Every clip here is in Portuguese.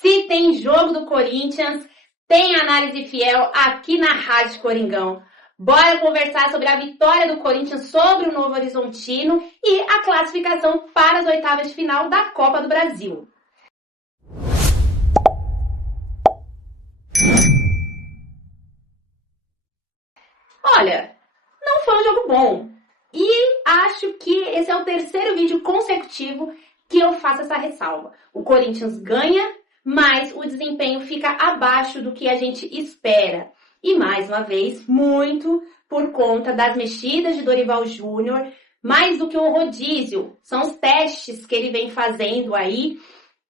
Se tem jogo do Corinthians, tem análise fiel aqui na Rádio Coringão. Bora conversar sobre a vitória do Corinthians sobre o Novo Horizontino e a classificação para as oitavas de final da Copa do Brasil. Olha, não foi um jogo bom. E acho que esse é o terceiro vídeo consecutivo que eu faço essa ressalva. O Corinthians ganha, mas o desempenho fica abaixo do que a gente espera. E mais uma vez, muito por conta das mexidas de Dorival Júnior, mais do que o rodízio. São os testes que ele vem fazendo aí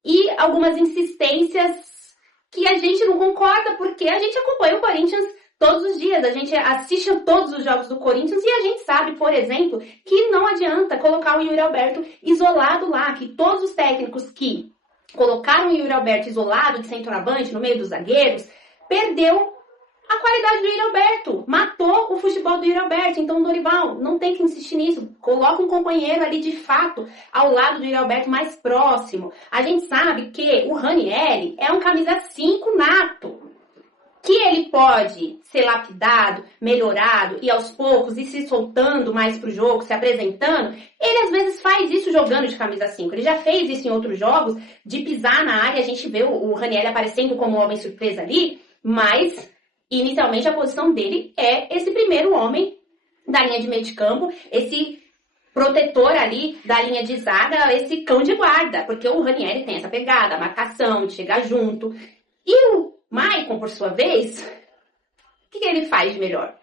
e algumas insistências que a gente não concorda, porque a gente acompanha o Corinthians todos os dias, a gente assiste a todos os jogos do Corinthians e a gente sabe, por exemplo, que não adianta colocar o Yuri Alberto isolado lá, que todos os técnicos que colocaram o Yuri Alberto isolado de centroavante no meio dos zagueiros, perdeu a qualidade do Yuri Alberto, matou o futebol do Yuri Alberto. Então, Dorival, não tem que insistir nisso, coloca um companheiro ali de fato ao lado do Yuri Alberto mais próximo. A gente sabe que o Ranieri é um camisa 5 nato, que ele pode ser lapidado, melhorado e aos poucos ir se soltando mais pro jogo, se apresentando. Ele às vezes faz isso jogando de camisa 5. Ele já fez isso em outros jogos, de pisar na área. A gente vê o Ranieri aparecendo como homem surpresa ali, mas inicialmente a posição dele é esse primeiro homem da linha de meio de campo, esse protetor ali da linha de zaga, esse cão de guarda, porque o Ranieri tem essa pegada, a marcação, de chegar junto. E o Maicon, por sua vez, o que ele faz de melhor?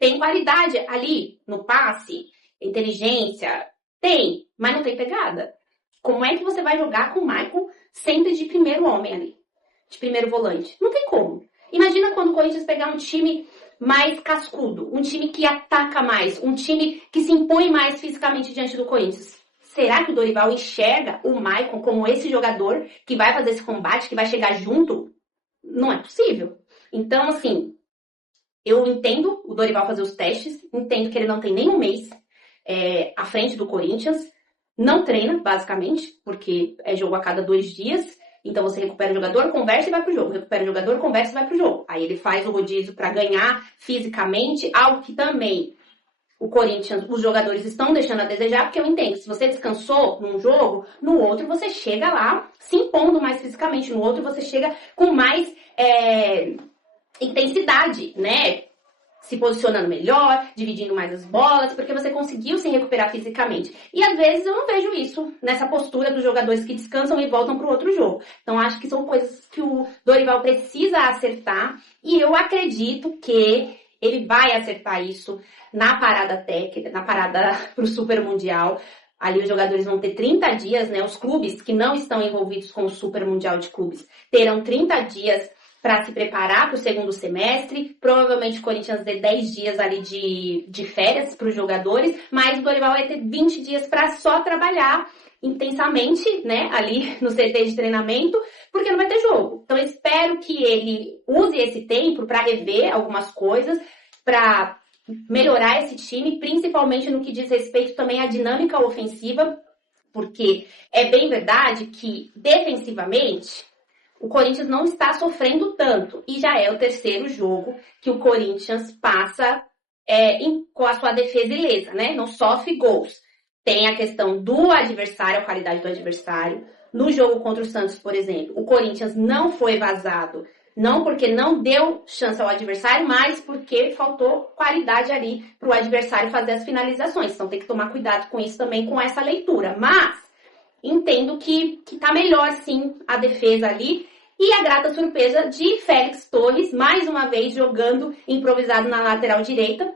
Tem qualidade ali no passe, inteligência, tem, mas não tem pegada. Como é que você vai jogar com o Maicon sempre de primeiro homem ali, de primeiro volante? Não tem como. Imagina quando o Corinthians pegar um time mais cascudo, um time que ataca mais, um time que se impõe mais fisicamente diante do Corinthians. Será que o Dorival enxerga o Maicon como esse jogador que vai fazer esse combate, que vai chegar junto? Não é possível. Então, assim, eu entendo o Dorival fazer os testes, entendo que ele não tem nem um mês à frente do Corinthians, não treina, basicamente, porque é jogo a cada 2 dias, então você recupera o jogador, conversa e vai pro jogo, recupera o jogador, conversa e vai pro jogo. Aí ele faz o rodízio para ganhar fisicamente, algo que também o Corinthians, os jogadores estão deixando a desejar, porque eu entendo que se você descansou num jogo, no outro você chega lá se impondo mais fisicamente, no outro você chega com mais intensidade, né? Se posicionando melhor, dividindo mais as bolas, porque você conseguiu se recuperar fisicamente. E às vezes eu não vejo isso nessa postura dos jogadores que descansam e voltam para o outro jogo. Então acho que são coisas que o Dorival precisa acertar e eu acredito que ele vai acertar isso na parada técnica, na parada para o Super Mundial. Ali os jogadores vão ter 30 dias, né? Os clubes que não estão envolvidos com o Super Mundial de Clubes terão 30 dias para se preparar para o segundo semestre. Provavelmente o Corinthians dê 10 dias ali de férias para os jogadores, mas o Dorival vai ter 20 dias para só trabalhar intensamente, né, ali no CT de treinamento, porque não vai ter jogo. Então eu espero que ele use esse tempo para rever algumas coisas, para melhorar esse time, principalmente no que diz respeito também à dinâmica ofensiva, porque é bem verdade que defensivamente o Corinthians não está sofrendo tanto. E já é o terceiro jogo que o Corinthians passa com a sua defesa ilesa, né? Não sofre gols. Tem a questão do adversário, a qualidade do adversário. No jogo contra o Santos, por exemplo, o Corinthians não foi vazado. Não porque não deu chance ao adversário, mas porque faltou qualidade ali para o adversário fazer as finalizações. Então tem que tomar cuidado com isso também, com essa leitura. Mas entendo que tá melhor sim a defesa ali. E a grata surpresa de Félix Torres, mais uma vez jogando improvisado na lateral direita.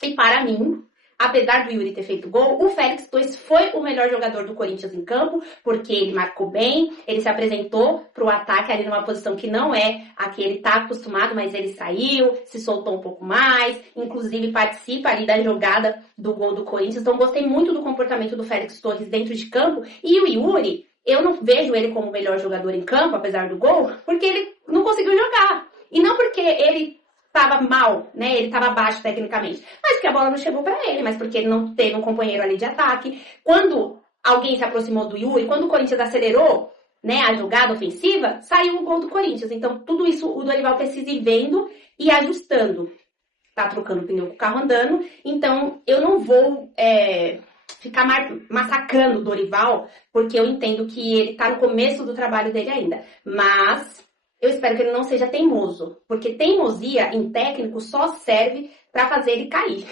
E para mim, apesar do Yuri ter feito gol, o Félix Torres foi o melhor jogador do Corinthians em campo, porque ele marcou bem, ele se apresentou para o ataque ali numa posição que não é a que ele está acostumado, mas ele saiu, se soltou um pouco mais, inclusive participa ali da jogada do gol do Corinthians. Então gostei muito do comportamento do Félix Torres dentro de campo. E o Yuri, eu não vejo ele como o melhor jogador em campo, apesar do gol, porque ele não conseguiu jogar. E não porque ele estava mal, né? Ele estava baixo tecnicamente. Mas porque a bola não chegou para ele, mas porque ele não teve um companheiro ali de ataque. Quando alguém se aproximou do Yuri, quando o Corinthians acelerou, né, a jogada ofensiva, saiu o gol do Corinthians. Então, tudo isso o Dorival precisa ir vendo e ajustando. Tá trocando pneu com o carro andando, então eu não vou ficar massacrando o Dorival, porque eu entendo que ele tá no começo do trabalho dele ainda. Mas eu espero que ele não seja teimoso, porque teimosia em técnico só serve para fazer ele cair.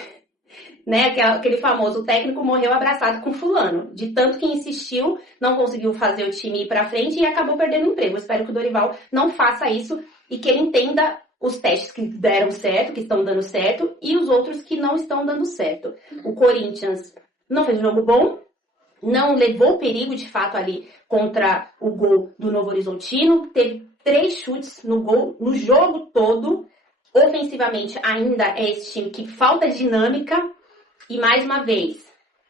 Né? Aquele famoso, o técnico morreu abraçado com fulano. De tanto que insistiu, não conseguiu fazer o time ir pra frente e acabou perdendo o emprego. Eu espero que o Dorival não faça isso e que ele entenda os testes que deram certo, que estão dando certo, e os outros que não estão dando certo. O Corinthians não fez um jogo bom, não levou perigo de fato ali contra o gol do Novo Horizontino, teve 3 chutes no gol no jogo todo. Ofensivamente ainda é esse time que falta dinâmica. E mais uma vez,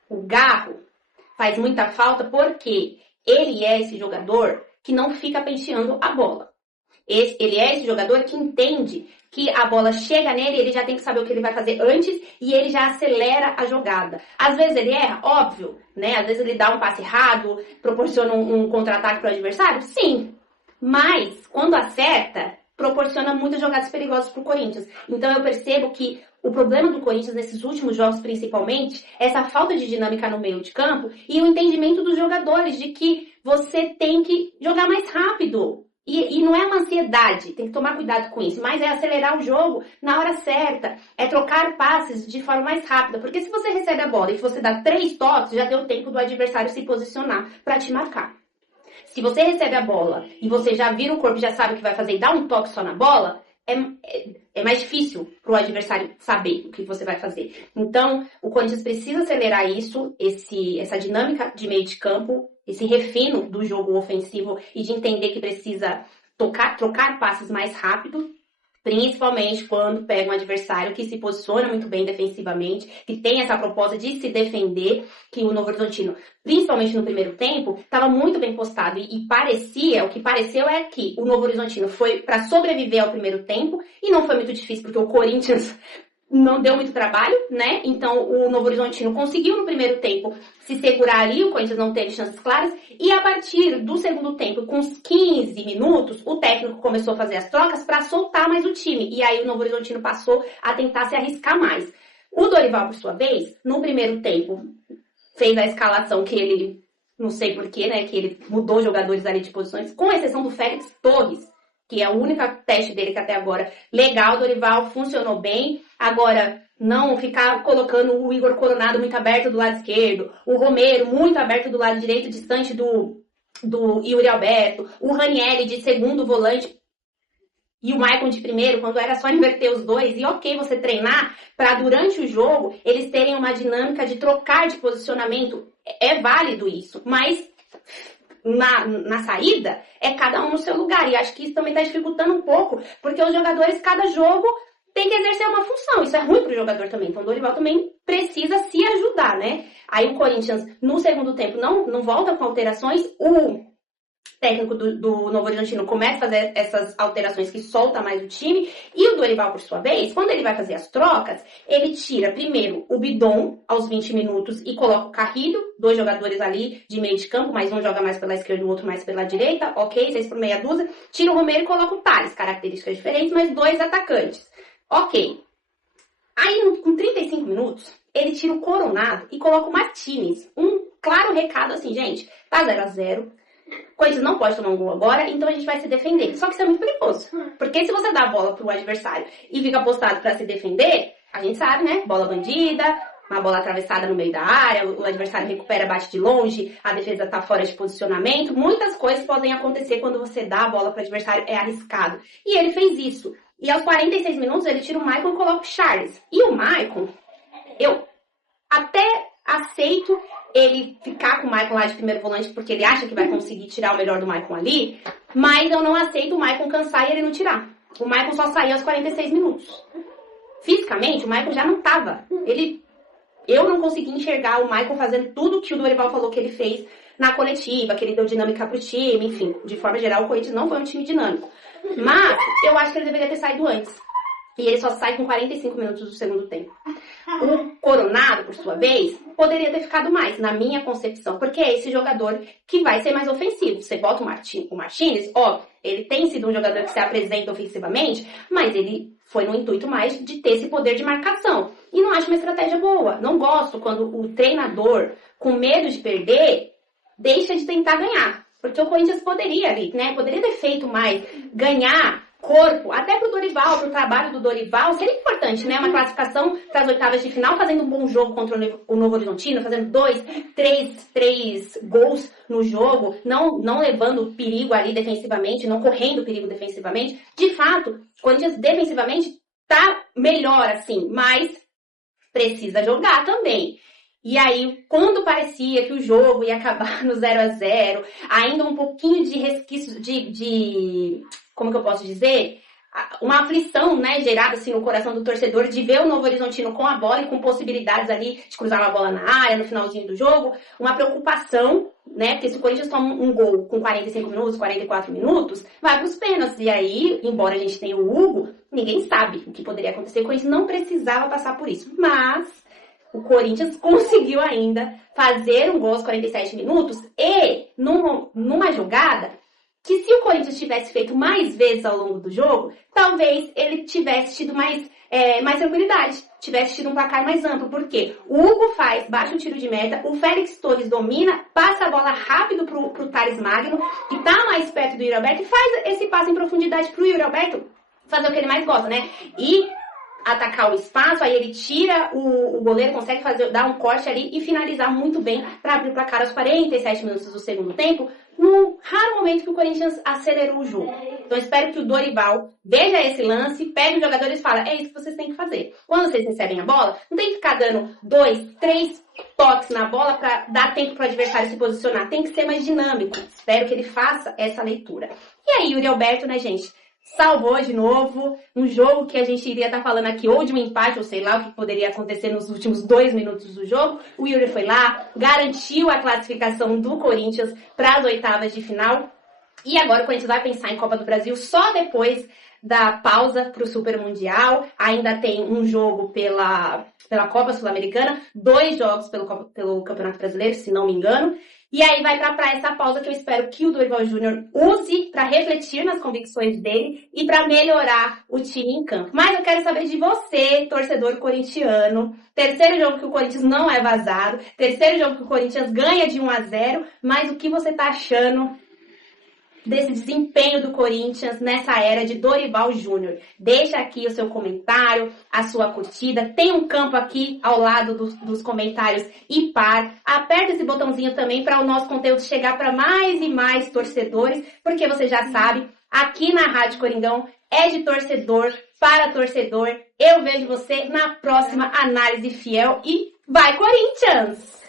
o Garro faz muita falta porque ele é esse jogador que não fica penteando a bola. Ele é esse jogador que entende que a bola chega nele, ele já tem que saber o que ele vai fazer antes e ele já acelera a jogada. Às vezes ele erra, óbvio, né? Às vezes ele dá um passe errado, proporciona um contra-ataque para o adversário, sim. Mas, quando acerta, proporciona muitas jogadas perigosas para o Corinthians. Então eu percebo que o problema do Corinthians nesses últimos jogos, principalmente, é essa falta de dinâmica no meio de campo e o entendimento dos jogadores de que você tem que jogar mais rápido. E não é uma ansiedade, tem que tomar cuidado com isso, mas é acelerar o jogo na hora certa, é trocar passes de forma mais rápida, porque se você recebe a bola e você dá 3 toques, já deu tempo do adversário se posicionar para te marcar. Se você recebe a bola e você já vira o corpo e já sabe o que vai fazer e dá um toque só na bola, é mais difícil para o adversário saber o que você vai fazer. Então, o Corinthians precisa acelerar isso, essa dinâmica de meio de campo, esse refino do jogo ofensivo e de entender que precisa trocar passes mais rápido, principalmente quando pega um adversário que se posiciona muito bem defensivamente, que tem essa proposta de se defender, que o Novo Horizontino, principalmente no primeiro tempo, estava muito bem postado e o que pareceu é que o Novo Horizontino foi para sobreviver ao primeiro tempo e não foi muito difícil porque o Corinthians não deu muito trabalho, né? Então o Novo Horizontino conseguiu no primeiro tempo se segurar ali, o Corinthians não teve chances claras, e a partir do segundo tempo, com uns 15 minutos, o técnico começou a fazer as trocas para soltar mais o time, e aí o Novo Horizontino passou a tentar se arriscar mais. O Dorival, por sua vez, no primeiro tempo, fez a escalação que ele, não sei porquê, né, que ele mudou jogadores ali de posições, com exceção do Félix Torres, que é o único teste dele que até agora legal, o Dorival funcionou bem. Agora, não ficar colocando o Igor Coronado muito aberto do lado esquerdo, o Romero muito aberto do lado direito, distante do Yuri Alberto, o Ranieri de segundo volante e o Maicon de primeiro, quando era só inverter os dois. E ok, você treinar para durante o jogo eles terem uma dinâmica de trocar de posicionamento. É válido isso, mas na saída, é cada um no seu lugar. E acho que isso também está dificultando um pouco, porque os jogadores, cada jogo, tem que exercer uma função. Isso é ruim para o jogador também. Então, o Dorival também precisa se ajudar, né? Aí o Corinthians, no segundo tempo, não volta com alterações. O técnico do Novo Horizontino começa a fazer essas alterações que solta mais o time. E o Dorival, por sua vez, quando ele vai fazer as trocas, ele tira primeiro o Bidon aos 20 minutos e coloca o Carrilho, 2 jogadores ali de meio de campo, mas um joga mais pela esquerda e o outro mais pela direita, ok, 6 por meia dúzia. Tira o Romero e coloca o Thales, características diferentes, mas 2 atacantes. Ok. Aí, com 35 minutos, ele tira o Coronado e coloca o Martínez. Um claro recado assim, gente, tá 0-0. Corinthians não pode tomar um gol agora, então a gente vai se defender. Só que isso é muito perigoso. Porque se você dá a bola pro adversário e fica postado pra se defender, a gente sabe, né? Bola bandida, uma bola atravessada no meio da área, o adversário recupera, bate de longe, a defesa tá fora de posicionamento. Muitas coisas podem acontecer quando você dá a bola pro adversário, é arriscado. E ele fez isso. E aos 46 minutos ele tira o Maicon e coloca o Charles. E o Maicon, eu até aceito ele ficar com o Maicon lá de primeiro volante porque ele acha que vai conseguir tirar o melhor do Maicon ali, mas eu não aceito o Maicon cansar e ele não tirar. O Maicon só saiu aos 46 minutos. Fisicamente, o Maicon já não tava. Eu não consegui enxergar o Maicon fazendo tudo que o Dorival falou que ele fez na coletiva, que ele deu dinâmica pro time, enfim. De forma geral, o Corinthians não foi um time dinâmico. Mas eu acho que ele deveria ter saído antes. E ele só sai com 45 minutos do segundo tempo. O Coronado, por sua vez, poderia ter ficado mais, na minha concepção, porque é esse jogador que vai ser mais ofensivo. Você bota o Martínez, ó, ele tem sido um jogador que se apresenta ofensivamente, mas ele foi no intuito mais de ter esse poder de marcação. E não acho uma estratégia boa. Não gosto quando o treinador, com medo de perder, deixa de tentar ganhar. Porque o Corinthians poderia ali, né? Poderia ter feito mais, ganhar corpo, até pro Dorival, pro trabalho do Dorival, seria importante, né? Uma classificação para as oitavas de final, fazendo um bom jogo contra o Novo Horizontino, fazendo 2, 3 gols no jogo, não levando perigo ali defensivamente, não correndo perigo defensivamente. De fato, o Corinthians defensivamente tá melhor, assim, mas precisa jogar também. E aí, quando parecia que o jogo ia acabar no 0-0, ainda um pouquinho de resquício como que eu posso dizer? Uma aflição, né, gerada assim no coração do torcedor de ver o Novo Horizontino com a bola e com possibilidades ali de cruzar uma bola na área no finalzinho do jogo, uma preocupação, né, porque se o Corinthians toma um gol com 45 minutos, 44 minutos, vai para os pênaltis. E aí, embora a gente tenha o Hugo, ninguém sabe o que poderia acontecer. O Corinthians não precisava passar por isso, mas o Corinthians conseguiu ainda fazer um gol aos 47 minutos e numa jogada que se o Corinthians tivesse feito mais vezes ao longo do jogo, talvez ele tivesse tido mais tranquilidade, tivesse tido um placar mais amplo, porque o Hugo baixa um tiro de meta, o Félix Torres domina, passa a bola rápido pro Thales Magno, que tá mais perto do Yuri Alberto, e faz esse passe em profundidade pro Yuri Alberto fazer o que ele mais gosta, né? E atacar o espaço, aí ele tira, o goleiro consegue dar um corte ali e finalizar muito bem para abrir o placar aos 47 minutos do segundo tempo, num raro momento que o Corinthians acelerou o jogo. Então espero que o Dorival veja esse lance, pegue os jogadores e fale, é isso que vocês têm que fazer. Quando vocês recebem a bola, não tem que ficar dando 2, 3 toques na bola para dar tempo para o adversário se posicionar. Tem que ser mais dinâmico. Espero que ele faça essa leitura. E aí, Yuri Alberto, né, gente? Salvou de novo um jogo que a gente iria estar falando aqui ou de um empate, ou sei lá o que poderia acontecer nos últimos 2 minutos do jogo. O Yuri foi lá, garantiu a classificação do Corinthians para as oitavas de final. E agora o Corinthians vai pensar em Copa do Brasil só depois da pausa para o Super Mundial. Ainda tem um jogo pela Copa Sul-Americana, 2 jogos pelo Campeonato Brasileiro, se não me engano. E aí vai pra essa pausa que eu espero que o Dorival Júnior use para refletir nas convicções dele e para melhorar o time em campo. Mas eu quero saber de você, torcedor corintiano. Terceiro jogo que o Corinthians não é vazado. Terceiro jogo que o Corinthians ganha de 1-0. Mas o que você tá achando desse desempenho do Corinthians nessa era de Dorival Júnior? Deixa aqui o seu comentário, a sua curtida. Tem um campo aqui ao lado dos comentários e aperta esse botãozinho também para o nosso conteúdo chegar para mais e mais torcedores, porque você já sabe, aqui na Rádio Coringão é de torcedor para torcedor. Eu vejo você na próxima análise fiel e vai Corinthians!